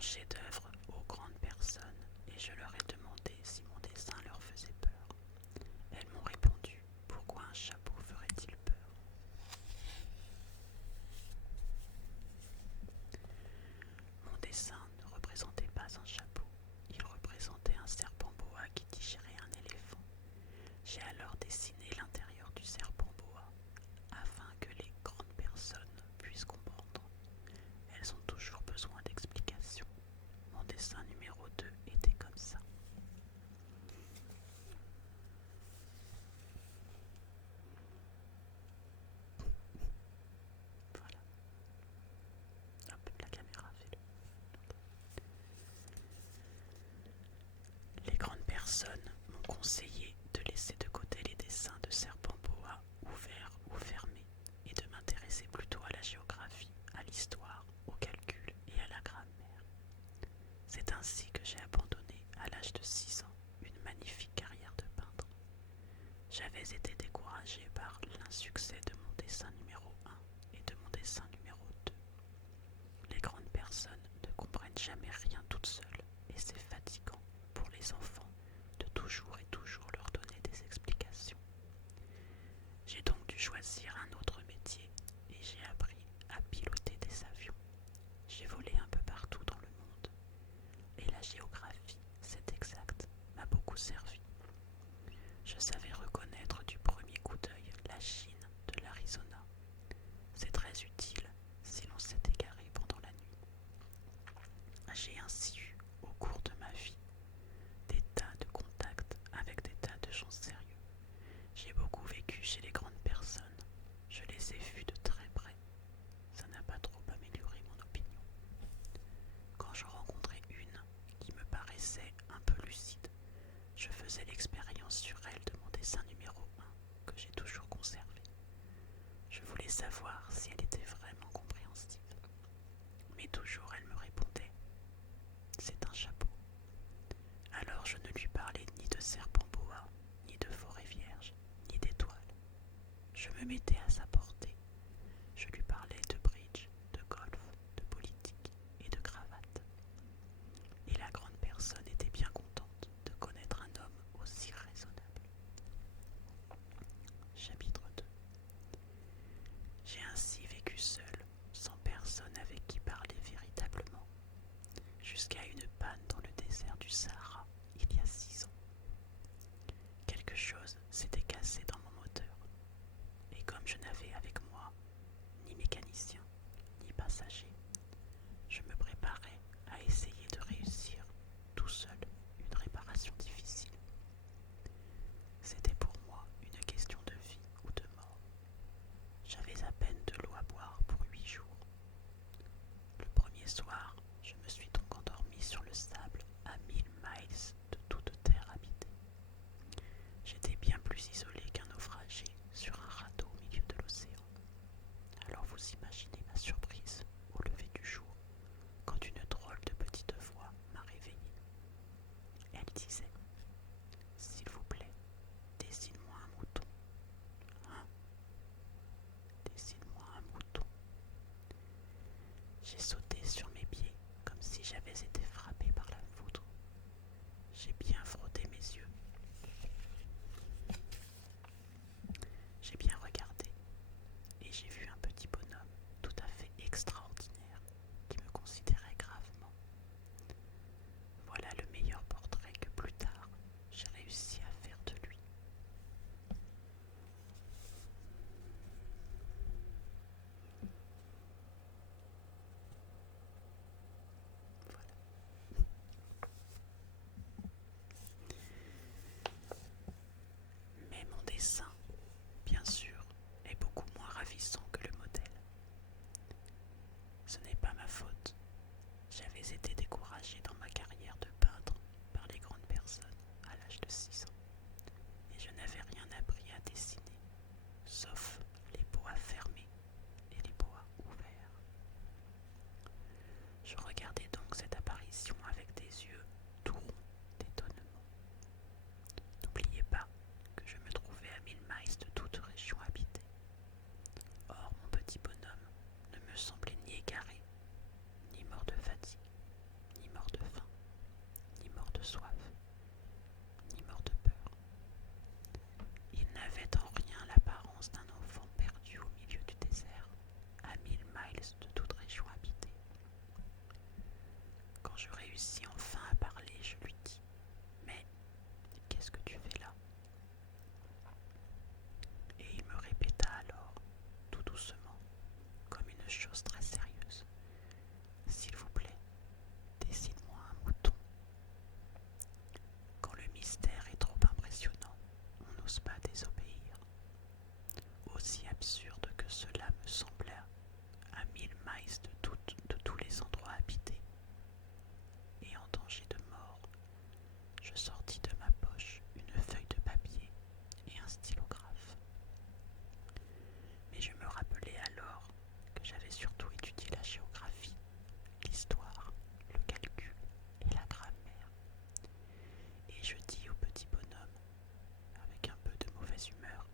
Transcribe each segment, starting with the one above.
mon chef-d'œuvre aux grandes personnes et je leur ai demandé si mon dessin leur faisait peur. Elles m'ont répondu: pourquoi un chapeau ferait-il peur? Mon dessin ne représentait pas un chapeau, il représentait un serpent boa qui digérait un éléphant. J'ai alors dessiné l'intérieur du serpent boa afin que les grandes personnes puissent comprendre. Elles ont toujours besoin d'explications. Mon dessin numéro 2 était comme ça. Voilà. Hop, la caméra fait le. Les grandes personnes m'ont conseillé de laisser de côté les dessins de serpents boa ouverts ou fermés et de m'intéresser plutôt à la géographie, à l'histoire, au calcul et à la grammaire. C'est ainsi que j'ai abandonné, à l'âge de 6 ans, une magnifique carrière de peintre. J'avais été découragé par l'insuccès de mon dessin numéro 1 et de mon dessin numéro 2. Les grandes personnes ne comprennent jamais rien toutes seules et c'est fatigant pour les enfants de toujours et toujours leur donner des explications. J'ai donc dû choisir un autre métier et j'ai appris à piloter des avions. J'ai volé un peu partout dans le monde et la géographie, c'est exact, m'a beaucoup servi. Je savais reconnaître du premier coup d'œil la Chine de l'Arizona. C'est très utile si l'on s'est égaré pendant la nuit. J'ai ainsi eu, au cours de ma vie, des tas de contacts avec des tas de gens sérieux. J'ai beaucoup vécu chez les grandes personnes. Je les ai vus de très près. Ça n'a pas trop amélioré mon opinion. Quand je rencontrais une qui me paraissait un peu lucide, je faisais l'expérience sur elle de mon dessin numéro 1 que j'ai toujours conservé. Je voulais savoir si elle était vraiment compréhensive. Mais toujours elle me répondait: c'est un chapeau. Alors je ne lui parlais ni de serpent boa, ni de forêt vierge, ni d'étoiles. Je me mettais à sa portée. Je lui parlais de bridge, de golf, de politique et de cravate. Et la grande personne était bien contente de connaître un homme aussi raisonnable. Chapitre 2. J'ai ainsi vécu seul, sans personne avec qui parler véritablement, jusqu'à une panne dans le désert du Sahara, il y a 6 ans. Quelque chose s'était cassé dans mon moteur, et comme je n'avais avec moi ni mécanicien, ni passager, je me préparais à essayer de réussir tout seul une réparation difficile. C'était pour moi une question de vie ou de mort. J'avais à peine de l'eau à boire pour 8 jours. Le premier soir, je me suis donc endormi sur le sable à 1000 miles de toute terre habitée. J'étais bien plus isolé qu'un naufragé sur un radeau au milieu de l'océan. Alors vous imaginez ma surprise au lever du jour quand une drôle de petite voix m'a réveillé. Elle disait: s'il vous plaît, dessine-moi un mouton. Hein? Dessine-moi un mouton. J'ai sauté sur mes pieds comme si j'avais été frappé par la foudre. J'ai bien frotté mes yeux. J'ai bien regardé et j'ai vu un petit bonhomme tout à fait extraordinaire qui me considérait gravement. Voilà le meilleur portrait que plus tard j'ai réussi à faire de lui. Voilà. Mais mon dessin, bien sûr, est beaucoup moins ravissant que le modèle. Ce n'est pas ma faute. J'avais été découragé dans ma carrière de peintre par les grandes personnes à l'âge de 6 ans. Et je n'avais rien appris à dessiner, sauf les bois fermés et les bois ouverts. Je regardais donc cette apparition avec des yeux tout ronds d'étonnement. N'oubliez pas que je me trouvais à 1000 je dis au petit bonhomme, avec un peu de mauvaise humeur,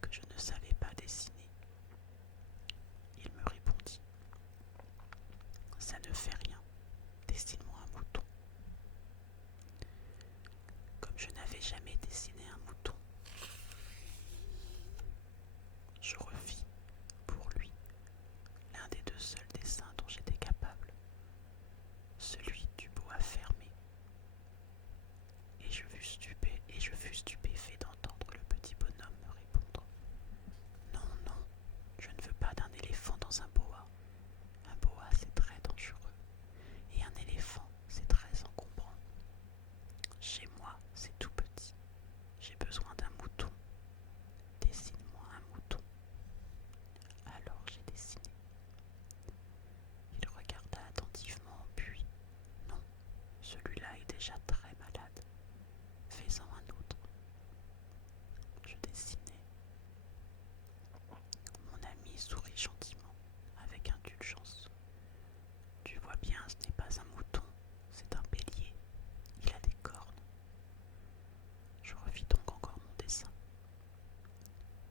que je ne savais pas dessiner. Il me répondit: Ça ne fait rien, dessine-moi un mouton. Comme je n'avais jamais dessiné un mouton, je refis, pour lui, l'un des deux seuls dessins dont j'étais capable, celui du boa fermé. Et je fus stupéfait d'entendre le petit bonhomme me répondre: Non, non, je ne veux pas d'un éléphant dans un boa. Un boa, c'est très dangereux, et un éléphant, c'est très encombrant. Chez moi, c'est tout petit. J'ai besoin d'un mouton. Dessine-moi un mouton. Alors j'ai dessiné. Il regarda attentivement, puis non, celui-là est déjà très malade. Fais-en un autre. Je dessinai. Mon ami sourit gentiment, avec indulgence. Tu vois bien, ce n'est pas un mouton, c'est un bélier. Il a des cornes. Je refis donc encore mon dessin.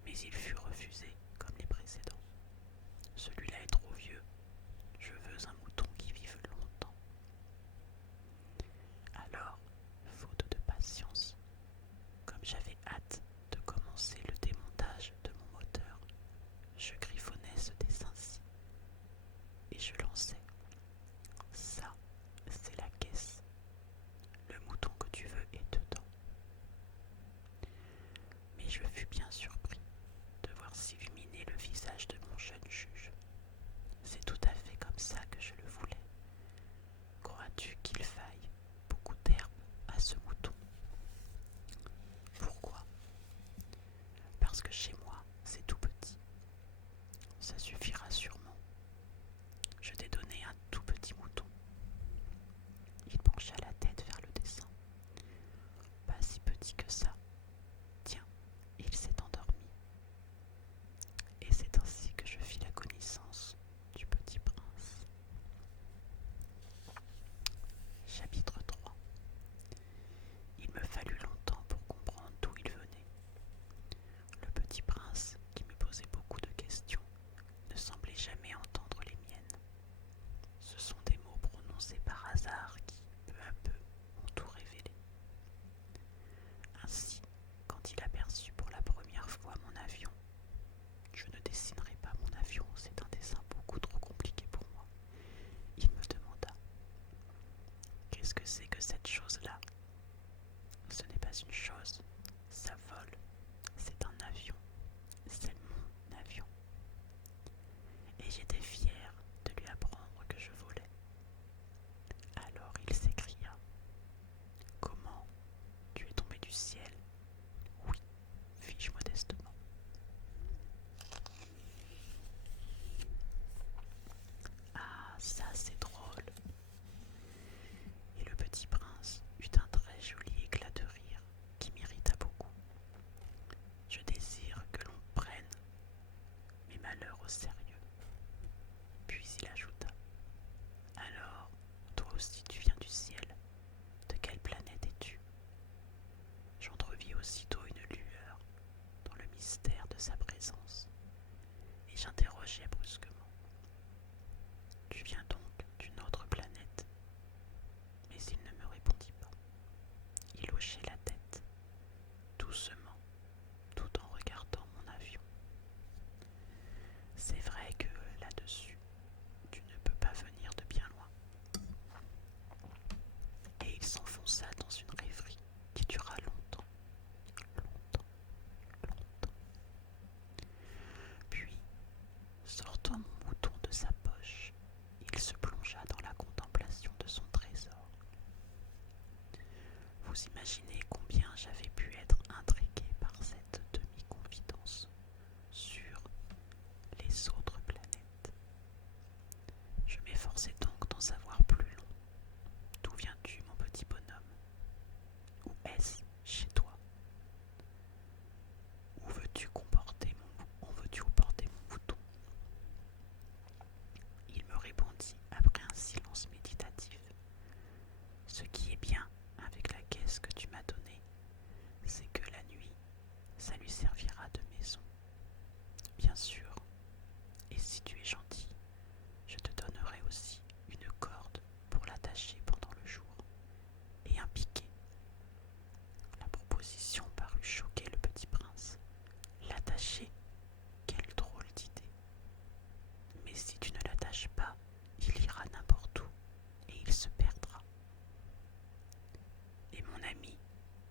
Mais il fut refusé, comme les précédents. Celui-là est trop vieux. Je veux un mouton qui vive longtemps. Alors, faute de patience, comme j'avais hâte de commencer le démontage de mon moteur, je griffonnais ce dessin-ci et je lançais. Ça, c'est la caisse. Le mouton que tu veux est dedans. Mais je fus bien surpris de voir s'illuminer le visage de mon jeune juge. C'est tout à fait comme ça que je le voulais. Crois-tu qu'il faille beaucoup d'herbe à ce mouton? Pourquoi? Parce que chez moi, c'est tout petit. Ça suffira sûrement. Je t'ai donné un tout petit mouton. Il pencha la tête vers le dessin. Pas si petit que ça. Tiens, il s'est endormi. Et c'est ainsi que je fis la connaissance du petit prince. Chapitre 3. Il me fallut longtemps pour comprendre d'où il venait. Le petit prince, qui me posait beaucoup de questions, ne semblait jamais entendre les miennes. Ce sont des mots prononcés par hasard qui, peu à peu, m'ont tout révélé. Ainsi, quand il aperçut pour la première fois mon avion, je ne dessinerai pas mon avion, c'est un dessin beaucoup trop compliqué pour moi. Il me demanda: Qu'est-ce que c'est que cette chose-là? Ce n'est pas une chose, ça vole. C'est un avion. C'est mon avion. Et j'étais fière de lui apprendre que je volais. Alors il s'écria: Comment? Tu es tombé du ciel? Oui, fis-je modestement. Ah, ça c'est drôle. Et le petit prince eut un très joli éclat de rire qui m'irrita beaucoup. Je désire que l'on prenne mes malheurs au sérieux. Puis il ajouta: Alors, toi aussi tu viens du ciel. De quelle planète es-tu? J'entrevis aussitôt une lueur dans le mystère de sa présence, et j'interrogeai brusquement: Tu viens donc d'une autre planète? Mais il ne me répondit pas. Il hochait la tête, doucement, tout en regardant mon avion. C'est vrai que là-dessus, tu ne peux pas venir de bien loin. Et il s'enfonça dans une rêverie qui dura longtemps, longtemps, longtemps. Puis, sortant mon mouton de sa poche, il se plongea dans la contemplation de son trésor. Vous imaginez combien j'avais pu être intrigué par cette demi-confidence sur les autres planètes. Je m'efforçais donc d'en savoir plus long. D'où viens-tu, mon petit bonhomme? Où est-ce chez toi? Où veux-tu porter mon mouton? Il me répondit après un silence méditatif: Ce qui est bien avec la caisse que tu m'as Et mon ami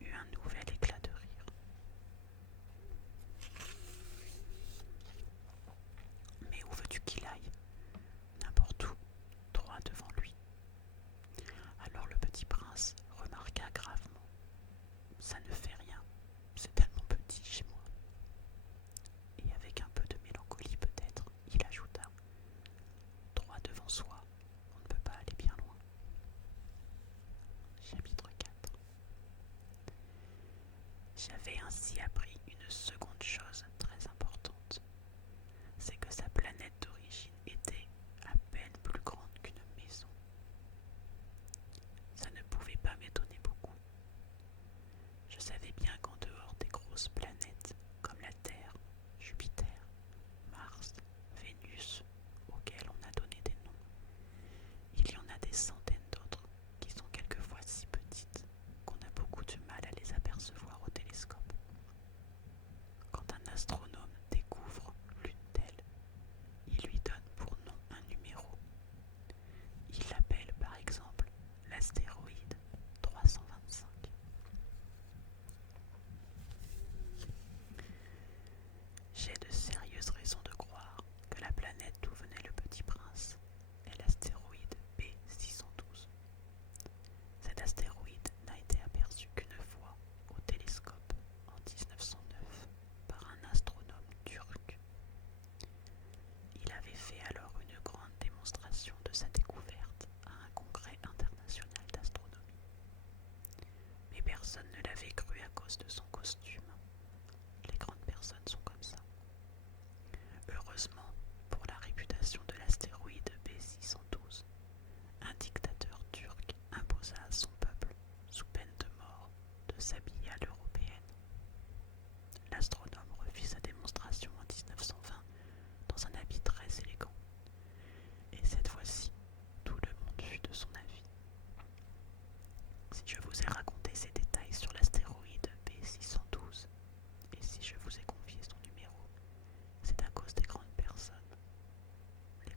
eut un nouvel éclat de rire. Mais où veux-tu qu'il aille? N'importe où, droit devant lui. Alors le petit prince remarqua gravement. Ça ne fait rien, c'est tellement petit chez moi. Et avec un peu de mélancolie peut-être, il ajouta: droit devant soi, on ne peut pas aller bien loin. Chapitre 4. J'avais ainsi appris une seconde chose très importante. C'est que sa planète d'origine était à peine plus grande qu'une maison. Ça ne pouvait pas m'étonner beaucoup. Je savais bien qu'en dehors des grosses planètes comme la Terre, Jupiter, Mars, Vénus, auxquelles on a donné des noms, il y en a des centaines d'autres qui sont quelquefois si petites qu'on a beaucoup de mal à les apercevoir au télescope. Quand un astronome découvre l'une d'elles, il lui donne pour nom un numéro. Il l'appelle par exemple l'astéroïde 325. J'ai de sérieuses raisons de croire que la planète d'où venait le petit prince est l'astéroïde B612. Cet astéroïde n'a été aperçu qu'une fois au télescope en 1909 par un astronome turc. Il avait fait alors une grande démonstration de sa découverte à un congrès international d'astronomie. Mais personne ne l'avait cru à cause de son costume. Les grandes personnes sont comme ça. Heureusement, pour la réputation de l'astéroïde B612, un dictateur turc imposa à son peuple, sous peine de mort, de s'habiller à l'européenne. L'astronome refit sa démonstration en 1920 dans un habit très élégant. Et cette fois-ci, tout le monde fut de son avis. Si je vous ai raconté ces détails sur l'astéroïde B612, et si je vous ai confié son numéro, c'est à cause des grandes personnes. Les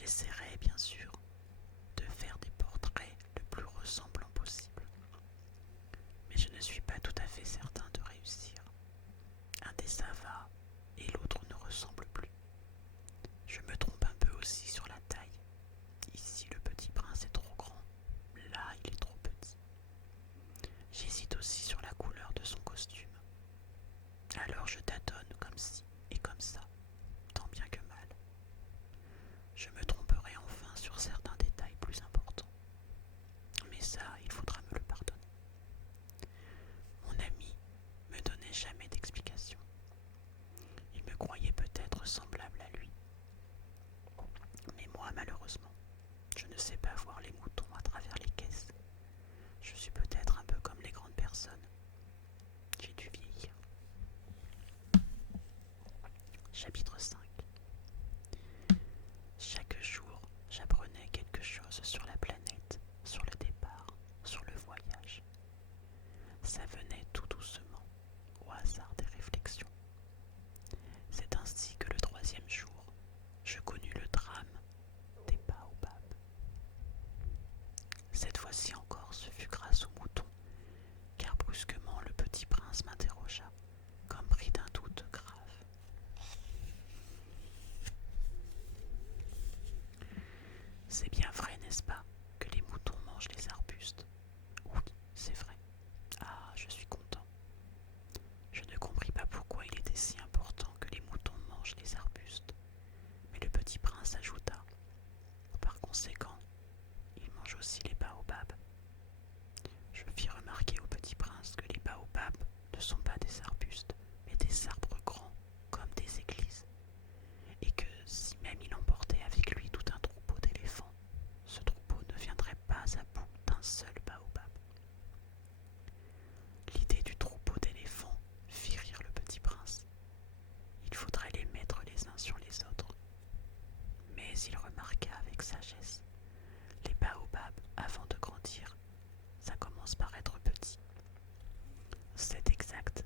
J'essaierai bien sûr de faire des portraits le plus ressemblants possible, mais je ne suis pas tout à fait certain de réussir. Un dessin va et l'autre ne ressemble plus. Je me trompe un peu aussi sur la taille. Ici le petit prince est trop grand, là il est trop petit. J'hésite aussi sur la couleur de son costume. Alors je tâtonne comme ci et comme ça, tant bien que mal. Je me tromperai enfin sur certains détails plus importants. Mais ça, il faudra me le pardonner. Mon ami me donnait jamais d'explication. Il me croyait peut-être semblable à lui. Mais moi, malheureusement, je ne sais pas voir les moutons à travers les caisses. Je suis peut-être un peu comme les grandes personnes. J'ai dû vieillir. Chapitre 5. Chaque jour, j'apprenais quelque chose sur la planète, sur le départ, sur le voyage. Ça venait tout doucement, au hasard des réflexions. C'est ainsi que le troisième jour, je connus le drame des baobabs. Cette fois-ci encore, ce fut grâce aux moutons, car brusquement le petit prince m'interrogea, comme pris d'un doute grave. C'est bien vrai, n'est-ce pas, que les moutons mangent les arbustes? Oui, c'est vrai. Ah, je suis content. Je ne compris pas pourquoi il était si important que les moutons mangent les arbustes. Mais le petit prince ajouta: par conséquent, ils mangent aussi les baobabs. Je fis remarquer au petit prince que les baobabs ne sont pas des arbustes, mais des arbres grands, comme des églises, et que si même il emportait avec lui tout un troupeau d'éléphants, ce troupeau ne viendrait pas à bout d'un seul baobab. L'idée du troupeau d'éléphants fit rire le petit prince. Il faudrait les mettre les uns sur les autres. Mais il remarqua avec sagesse: les baobabs, avant de grandir, ça commence par être petit. C'est exact,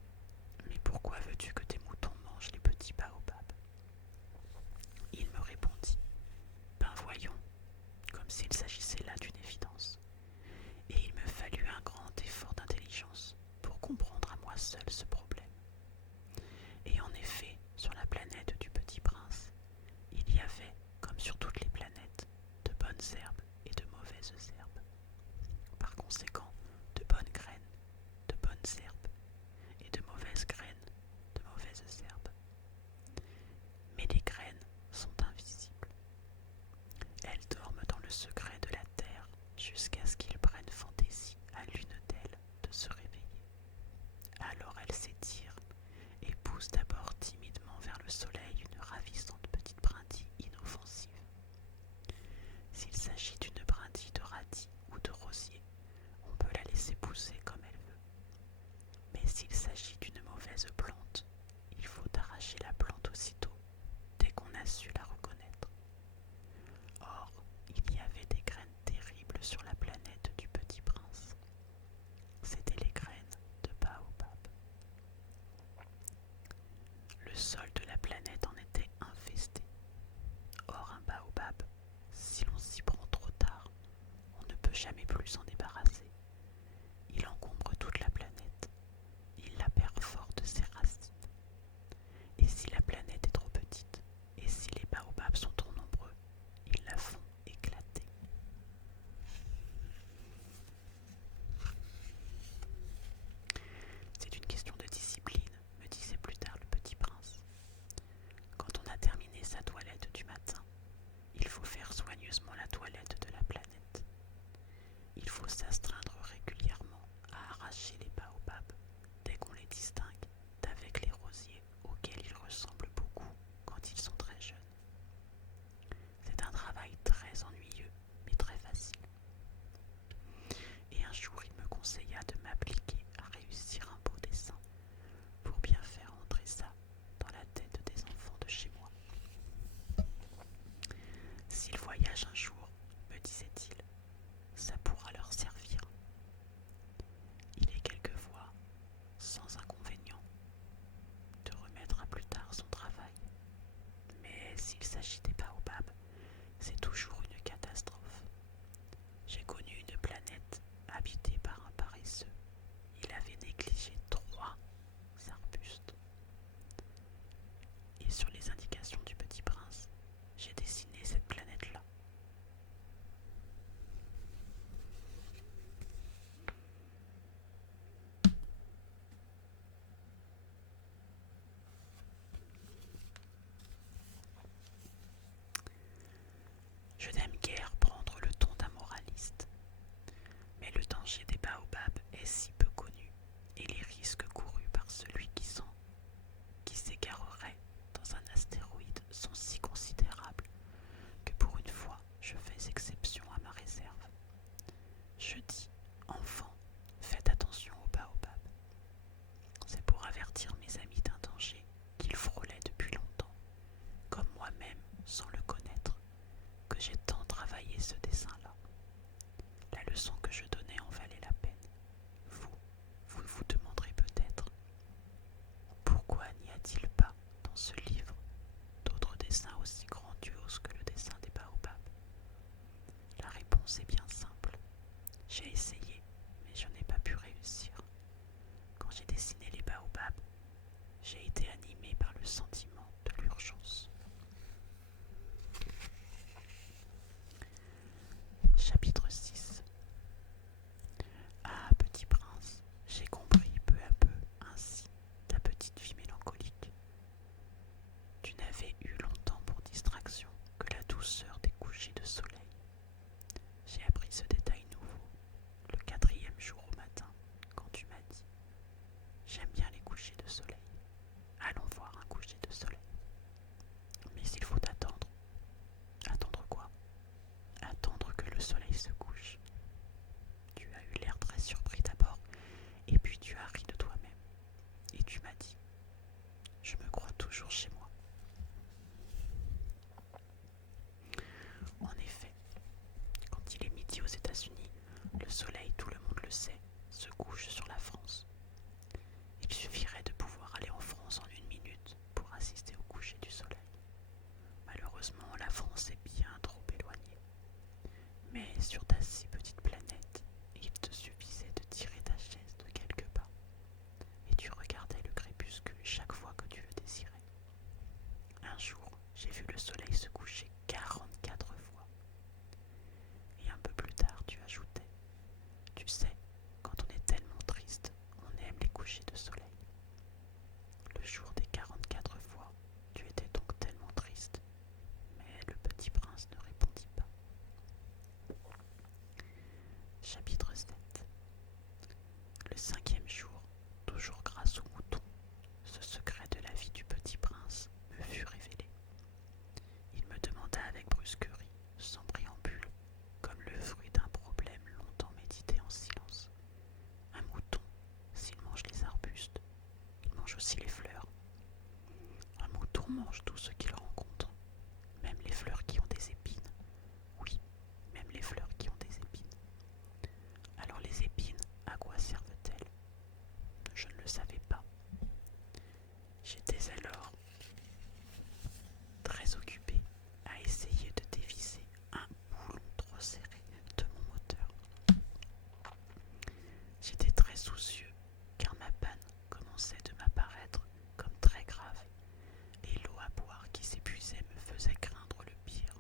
mais pourquoi veux-tu que tes moutons mangent les petits baobabs? Il me répondit: ben voyons, comme s'il s'agissait là d'une évidence. Et il me fallut un grand effort d'intelligence pour comprendre à moi seul ce problème. Et en effet, sur la planète du Petit Prince, il y avait, comme sur toutes les planètes, de bonnes herbes et de mauvaises herbes. Par conséquent, de bonnes graines, de bonnes herbes, et de mauvaises graines, de mauvaises herbes. Mais les graines sont invisibles. Elles dorment dans le secret de la terre jusqu'à ce qu'il prenne fantaisie à l'une d'elles de se réveiller. Alors elles s'éteignent. j'ai dessiné les baobabs, j'ai été animée par le sentiment de l'urgence. Chapitre 6. Ah, petit prince, j'ai compris peu à peu ainsi ta petite vie mélancolique. Tu n'avais eu longtemps pour distraction que la douceur des couchers de soleil. J'ai appris ce détail nouveau le 4e jour au matin, quand tu m'as dit « J'aime bien les couchers de soleil. Allons voir un coucher de soleil. » Mais il faut attendre. Attendre quoi? Attendre que le soleil se couche. Tu as eu l'air très surpris d'abord, et puis tu as ri de toi-même. Et tu m'as dit « Je me crois toujours chez moi. » En effet, quand il est midi aux États-Unis, le soleil, tout le monde le sait, se couche sur la France. Il suffirait de pouvoir aller en France en 1 minute pour assister au coucher du soleil. Malheureusement, la France est bien trop éloignée. Mais sur ta si petite planète, il te suffisait de tirer ta chaise de quelques pas, et tu regardais le crépuscule chaque fois que tu le désirais. Un jour, j'ai vu le soleil se coucher 44 fois. Et un peu plus tard, tu ajoutais « Tu sais, quand on est tellement triste, on aime les couchers de soleil. » Le jour des 44 fois, tu étais donc tellement triste. Mais le petit prince ne répondit pas. Chapitre 7. Le 5e jour, toujours grâce au mouton, ce secret de la vie du petit prince me fut révélé. Il me demanda avec brusquerie, sans préambule, comme le fruit d'un problème longtemps médité en silence. Un mouton, s'il mange les arbustes, il mange aussi les fleurs. Un mouton mange tout ce qu'il rencontre, même les fleurs qui ont des épines. Oui, même les fleurs qui ont des épines. Alors les épines, à quoi servent-elles? Je ne le savais pas. J'étais alors très occupé à essayer de dévisser un boulon trop serré de mon moteur. J'étais très soucieux car ma panne commençait de m'apparaître comme très grave et l'eau à boire qui s'épuisait me faisait craindre le pire.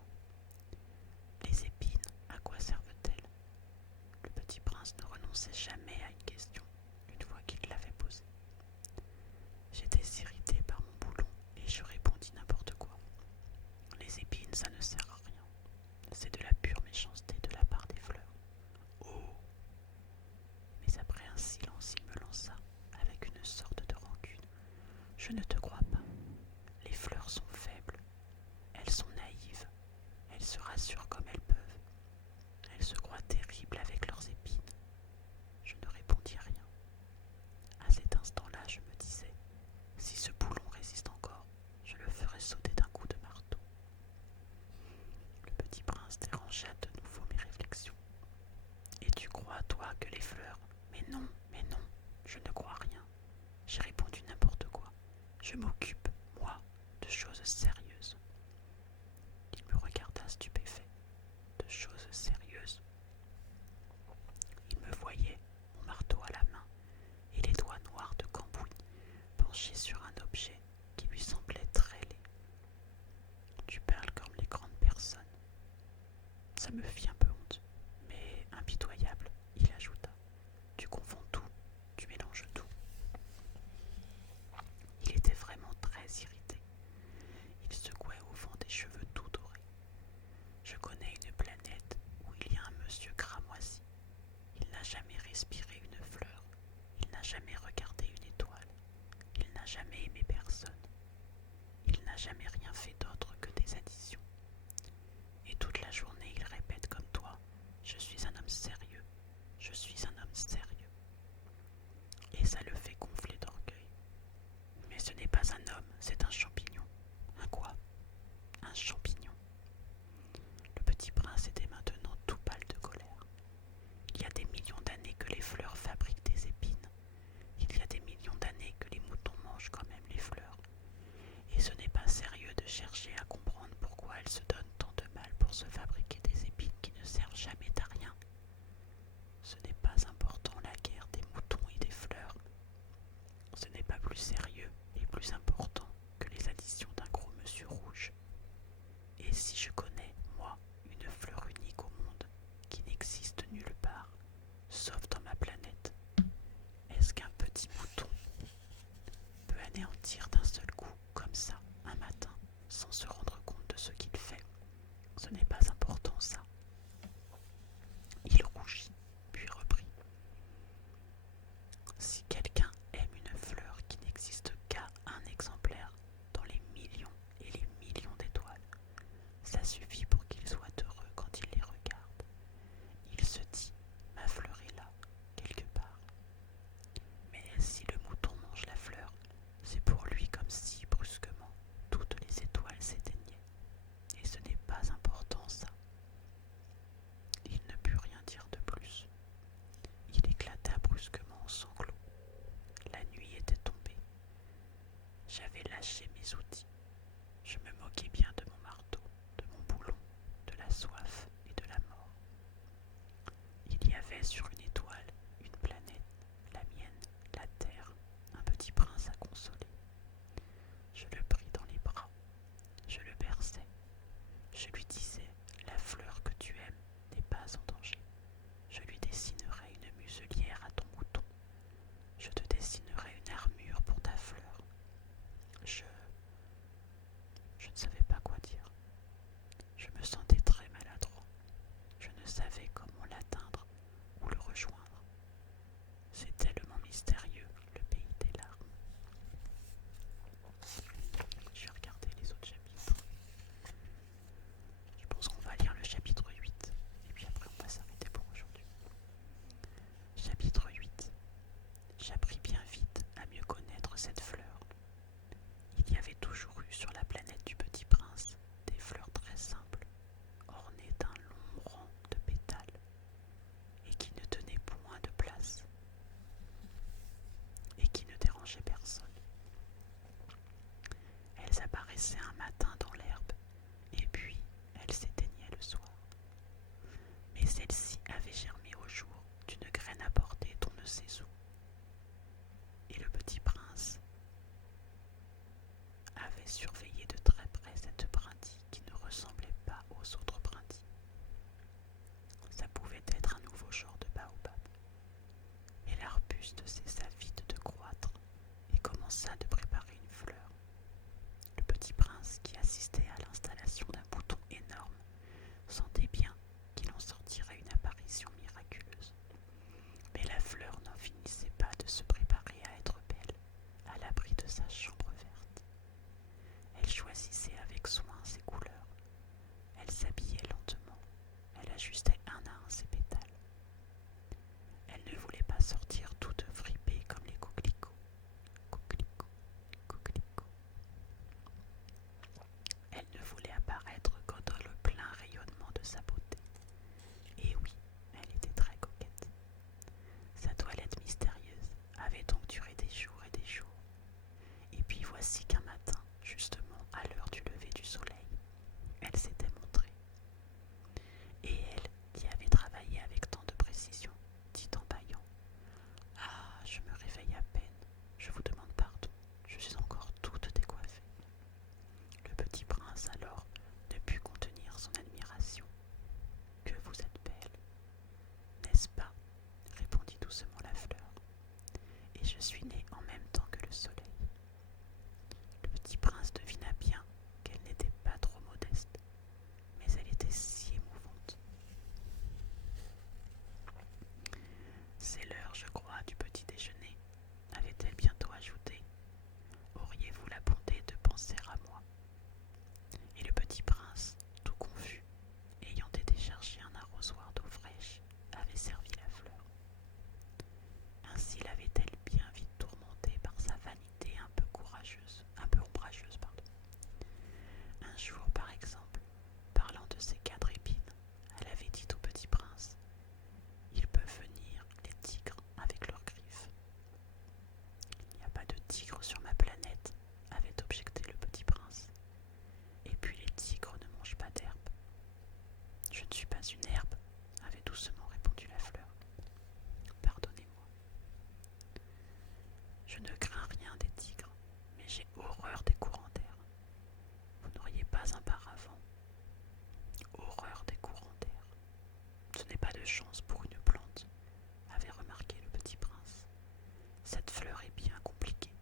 Les épines, à quoi servent-elles? Le petit prince ne renonçait jamais à une question une fois qu'il l'avait posée. J'étais irrité par mon boulon et je répondis n'importe quoi. Les épines, ça ne sert à rien. C'est de la pure méchanceté de la part des fleurs. Oh! Mais après un silence, il me lança, avec une sorte de rancune. Je ne te crois pas. Les fleurs sont faibles. Elles sont naïves. Elles se rassurent comme elles peuvent. Elles se croient terribles avec leurs épines. Je ne répondis rien. À cet instant-là, je me disais, si ce boulon résiste encore, je le ferai sauter d'un coup de marteau. Le petit prince dérangea de nouveau mes réflexions. Et tu crois, toi, que les fleurs... mais non, je ne crois rien. J'ai répondu n'importe quoi. Je m'occupe, moi, de choses sérieuses. Il me regarda stupéfait. De choses sérieuses. Il me voyait, mon marteau à la main, et les doigts noirs de cambouis penchés sur un objet qui lui semblait très laid. Tu parles comme les grandes personnes. Ça me fit un peu honte, mais impitoyable, il ajouta. Tu confonds tout, tu mélanges tout. Il était vraiment très irrité. Il secouait au vent des cheveux tout dorés. Je connais une planète où il y a un monsieur cramoisi. Il n'a jamais respiré une fleur. Il n'a jamais regardé une étoile. Il n'a jamais aimé personne. Il n'a jamais rien fait d'autre que des additions. Et toute la journée, il répète comme toi, « Je suis un homme sérieux. Je suis un homme sérieux. » Et ça le fait gonfler d'orgueil. Mais ce n'est pas un homme, c'est un champignon. Un quoi? Un champignon. Le petit prince était maintenant tout pâle de colère. Il y a des millions d'années que les fleurs fabriquent des épines. Il y a des millions d'années que les moutons mangent quand même les fleurs. Et ce n'est pas sérieux plus sérieux et plus important que les additions d'un gros monsieur rouge. Et si je connais, moi, une fleur unique au monde qui n'existe nulle part, sauf dans ma planète, est-ce qu'un petit mouton peut anéantir d'un seul coup, comme ça, un matin, sans se rendre compte de ce qu'il fait? Ce n'est pas important, ça. Il rougit, puis reprit. Si quelqu'un aime une fleur qui n'existe qu'à un exemplaire dans les millions et les millions d'étoiles, ça suffit pour qu'il soit heureux quand il les regarde. Il se dit, ma fleur est là, quelque part. Mais si le mouton mange la fleur, c'est pour lui comme si, brusquement, toutes les étoiles s'éteignaient. Et ce n'est pas important, ça. Il ne put rien dire de plus. Il éclata brusquement en sanglots. La nuit était tombée. J'avais lâché mes outils. Je me moquais bien de mon marteau, de mon boulon, de la soif et de la mort. Il y avait sur une étoile, une planète, la mienne, la terre, un petit prince à consoler. Je le pris dans les bras, je le berçais. Je lui disais, la fleur que tu aimes n'est pas en danger. Je lui dessinerai une muselière à ton mouton. Je te dessinerai une armure pour ta fleur. Je ne savais pas quoi dire. Je me sentais très maladroit. Je ne savais comment l'atteindre ou le rejoindre. C'est tellement mystérieux, le pays des larmes. Je vais regarder les autres chapitres. Je pense qu'on va lire le chapitre 8, et puis après on va s'arrêter pour aujourd'hui. Chapitre 8. J'appris bien vite à mieux connaître cette fleur. Il y avait toujours eu sur la planète du Petit Prince des fleurs très simples, ornées d'un long rang de pétales, et qui ne tenaient point de place, et qui ne dérangeaient personne. Elles apparaissaient un matin dans l'herbe, et puis elles s'éteignaient le soir. Mais celle-ci avait germé au jour d'une graine apportée d'on ne sait où. Et le Petit Prince avait surveillé de très près cette brindille qui ne ressemblait pas aux autres brindilles. Ça pouvait être un nouveau genre de baobab. Et l'arbuste cessa vite de croître et commença de préparer une fleur. Le Petit Prince, qui assistait à l'installation d'un bouton énorme, sentait bien qu'il en sortirait une apparition miraculeuse. Mais la fleur n'en finissait pas de se préparer à être belle, à l'abri de sa chambre verte. Elle choisissait avec soin ses couleurs. Elle s'habillait lentement. Elle ajustait un à un ses pétales. Elle ne voulait pas sortir toute fripée comme les coquelicots. Coquelicot, coquelicot. Elle ne voulait apparaître qu'en dans le plein rayonnement de sa beauté. Et oui, elle était très coquette. Sa toilette mystérieuse avait donc duré des jours et des jours. Et puis voici qu'un matin, justement à l'heure du lever du soleil, elle s'était montrée. Et elle, qui avait travaillé avec tant de précision, dit en bâillant: Ah, je me réveille à peine, je vous demande pardon, je suis encore toute décoiffée. Le Petit Prince alors ne put contenir son admiration. Que vous êtes belle, n'est-ce pas? Répondit doucement la fleur. Et je suis née en même temps que le soleil. Le Petit Prince devina bien qu'elle n'était pas trop modeste, mais elle était si émouvante. C'est l'heure, je crois, du petit déjeuner, avait-elle bientôt ajouté. Auriez-vous la bonté de penser à moi? Et le Petit Prince, tout confus, ayant été chercher un arrosoir d'eau fraîche, avait servi la fleur. Ainsi l'avait-elle bien vite tourmentée par sa vanité un peu ombrageuse. Un jour, par exemple, parlant de ses 4 épines, elle avait dit au Petit Prince: Ils peuvent venir, les tigres, avec leurs griffes. Il n'y a pas de tigre sur ma planète, avait objecté le Petit Prince. Et puis les tigres ne mangent pas d'herbe. Je ne suis pas une herbe, avait doucement répondu la fleur. Pardonnez-moi. Je ne crains rien des tigres. J'ai horreur des courants d'air. Vous n'auriez pas un paravent. Horreur des courants d'air. Ce n'est pas de chance pour une plante, avait remarqué le petit prince. Cette fleur est bien compliquée.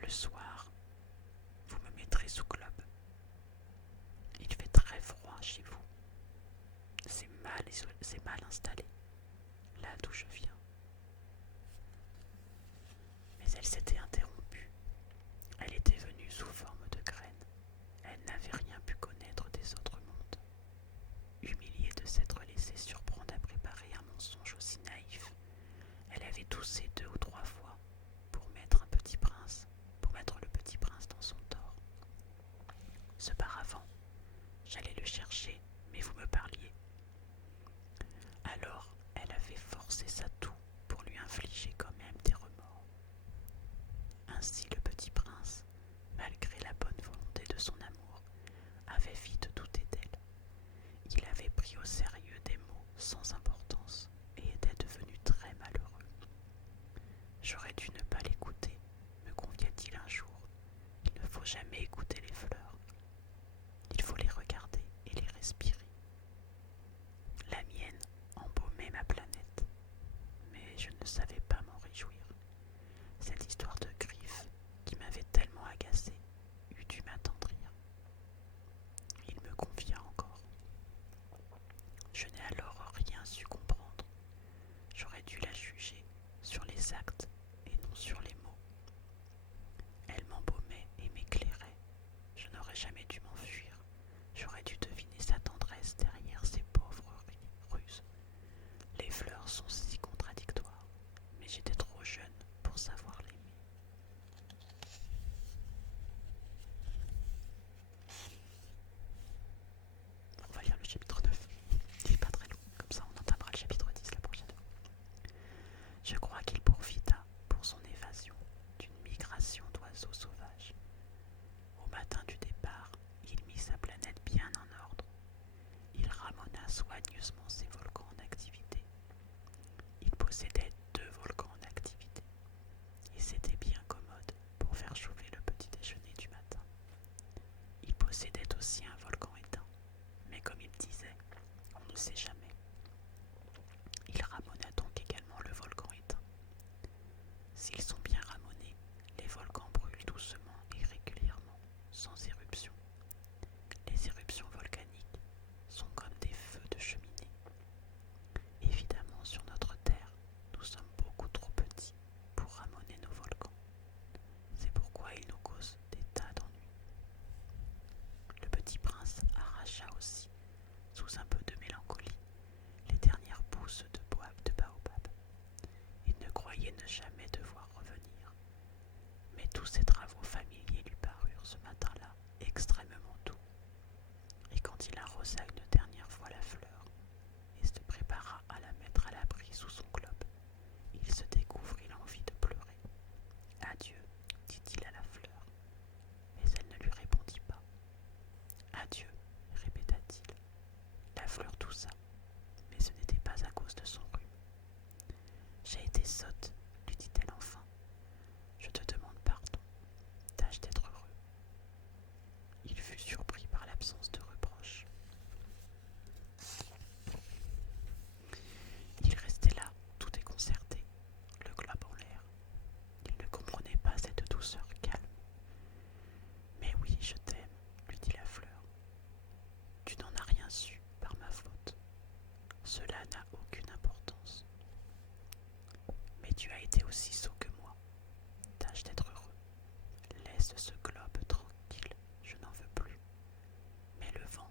Le soir, vous me mettrez sous clope. Il fait très froid chez vous. C'est mal installé, là d'où je viens. Mais elle s'était interrompue. Elle était venue sous forme de graine. Elle n'avait rien pu connaître des autres mondes. Humiliée de s'être laissée surprendre à préparer un mensonge aussi naïf, elle avait toussé 2 ou 3 fois pour mettre le petit prince dans son tort. Ce paravent, j'allais le chercher, mais vous me parliez. Alors, elle avait forcé sa toux pour lui infliger quand même des remords. Ainsi le petit prince, malgré la bonne volonté de son amour, avait vite douté d'elle. Il avait pris au sérieux des mots sans importance et était devenu très malheureux. J'aurais dû ne pas l'écouter, me convia-t-il un jour. Il ne faut jamais écouter les fleurs. Il faut les regarder et les respirer. La mienne embaumait ma planète, mais je ne savais pas m'en réjouir. Cette histoire de griffes, qui m'avait tellement agacé, eût dû m'attendrir. Il me confia encore. Je n'ai alors rien su comprendre. J'aurais dû la juger sur les actes et non sur les mots. Elle m'embaumait et m'éclairait. Je n'aurais jamais dû m'enfuir. J'aurais dû deviner sa tendresse derrière ses pauvres ruses. Les fleurs sont si contradictoires, mais j'étais trop jeune pour savoir l'aimer. On va lire le chapitre 9. Il n'est pas très long, comme ça on entamera le chapitre 10 la prochaine fois. Je crois qu'il profita, pour son évasion, d'une migration d'oiseaux sauvages. Au matin du départ, il mit sa planète bien en ordre. Il ramena soigneusement ses volcans en activité. Il possédait 2 volcans en activité, et c'était bien commode pour faire chauffer le petit déjeuner du matin. Il possédait aussi un volcan éteint, mais comme il disait, on ne sait jamais. Il ramena donc également le volcan éteint. S'ils sont bien ramonés, les volcans brûlent doucement et régulièrement, sans éruption. Les éruptions volcaniques sont comme des feux de cheminée. Évidemment, sur notre Terre, nous sommes beaucoup trop petits pour ramener nos volcans. C'est pourquoi ils nous causent des tas d'ennuis. Le petit prince arracha aussi, sous un peu de mélancolie, les dernières pousses de baobab. Il ne croyait ne jamais devoir revenir, mais tous ses travaux familiers lui parurent ce matin-là extrêmement doux. Et quand il arrosa une dernière fois la fleur et se prépara à la mettre à l'abri sous son clope, il se découvrit l'envie de pleurer. « Adieu, dit-il à la fleur, mais elle ne lui répondit pas. « Adieu, répéta-t-il. La fleur toussa, mais ce n'était pas à cause de son rhume. « J'ai été sotte, lui dit-elle enfin. Je te demande pardon. Tâche d'être heureux. » Il fut surpris par l'absence de reproche. Il restait là, tout déconcerté, le globe en l'air. Il ne comprenait pas cette douceur calme. « Mais oui, je t'aime, lui dit la fleur. Tu n'en as rien su par ma faute. Cela n'a aucune importance. Mais tu as été aussi sot que moi. Tâche d'être heureux. Laisse ce globe tranquille, je n'en veux plus. Mais le vent,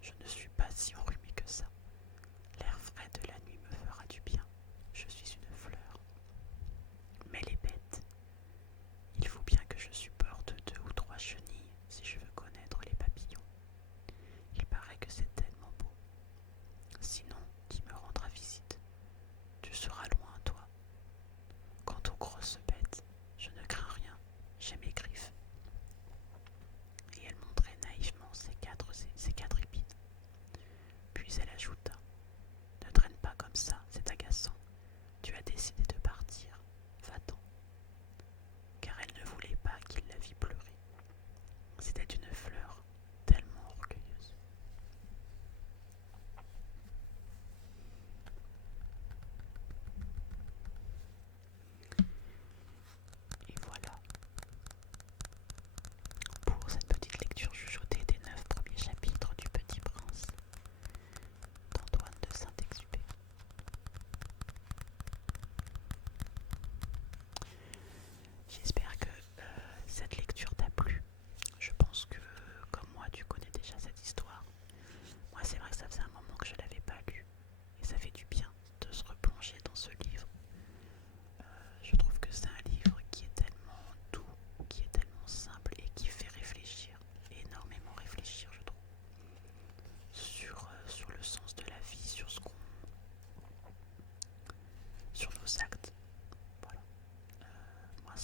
je ne suis pas si enrhumé que ça. L'air frais de la nuit me fera du bien. Je suis une fleur. Mais les bêtes, il faut bien que je supporte 2 ou 3 chenilles si je veux connaître les papillons. Il paraît que c'est tellement beau. Sinon, qui me rendra visite? Tu seras loin, toi. Quant aux grosses bêtes, je ne crains rien, j'ai mes griffes. Et elle montrait naïvement ses quatre épines. Puis elle ajouta: Ne traîne pas comme ça, c'est agaçant. Tu as décidé de partir, va-t'en. Car elle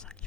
un livre